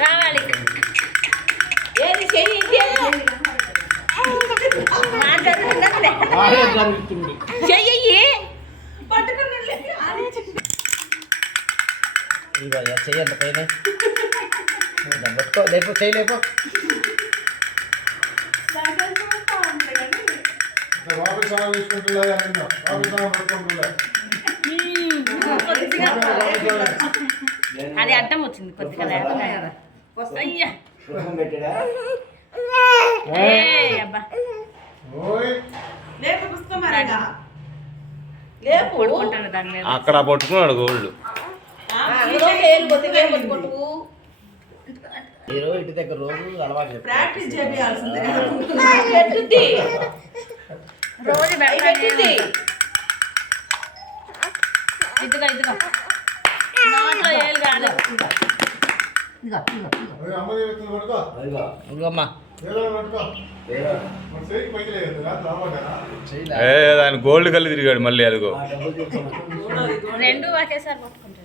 రావాలి ఏది చెయ్యి చెయ్యి చెయ్యండి పైన పట్టుకో లేపు చేయలేపు అది అడ్డం వచ్చింది కొద్దిగా అయ్యా అబ్బా అక్కడ పట్టుకున్నాడు గోల్డ్ మీరు ఇంటి దగ్గర రోజు అలవాటు ప్రాక్టీస్ చేయాల్సిందే రోజు ఇదిగో ఇదిగో నోట్లో ఏలు కాదు ఇంకమ్మా ఆయన గోల్డ్ కళ్ళు తిరిగాడు మళ్ళీ అదిగో రెండు ఒకేసారి పట్టుకుంటాను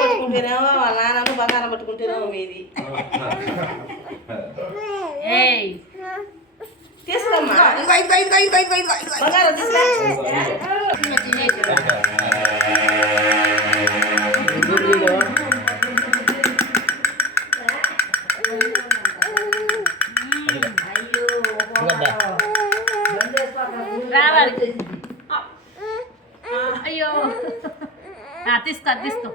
పట్టుకుంటేనేమో వాళ్ళ నాన్న బంగారం పట్టుకుంటేనేమో మీది తీసుకురమ్మా బంగారం తీసుకురా రావాలి అయ్యో తీసుకో తీసుకో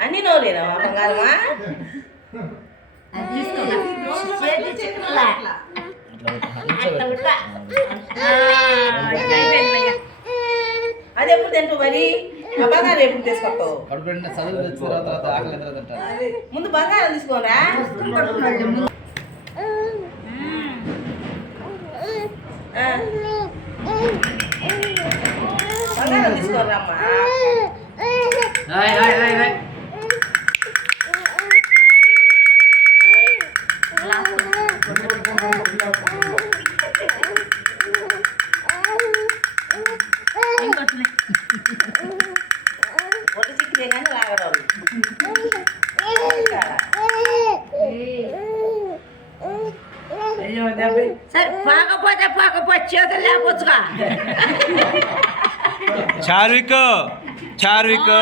అన్ని నోలేనా బంగారమా అది ఎప్పుడు తింటావు మరి ఆ బంగారం ఎప్పుడు తీసుకొస్తావు ముందు బంగారం తీసుకోరా బంగారం తీసుకోరా అమ్మా పొట్టు చిక్కితే కానీ లాగడం సరే పాకపోతే చేతులు లేకపోవచ్చుగా చార్విక్ చార్విక్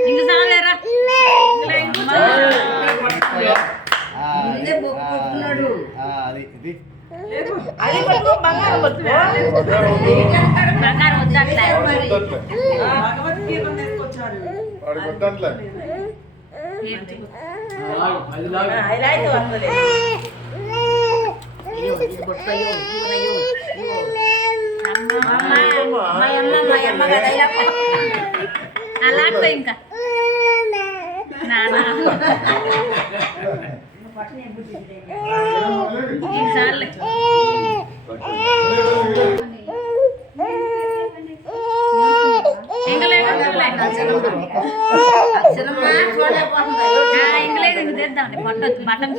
ఇంక చాలేరా అది పట్టుకో బంగారం పట్టుకో బంగారం వద్దట్లే ఇలా అయితే వస్తుంది అలాగే ఇంకా చాలే ఇంకలేదు ఇంక తెద్దామండి బట్టం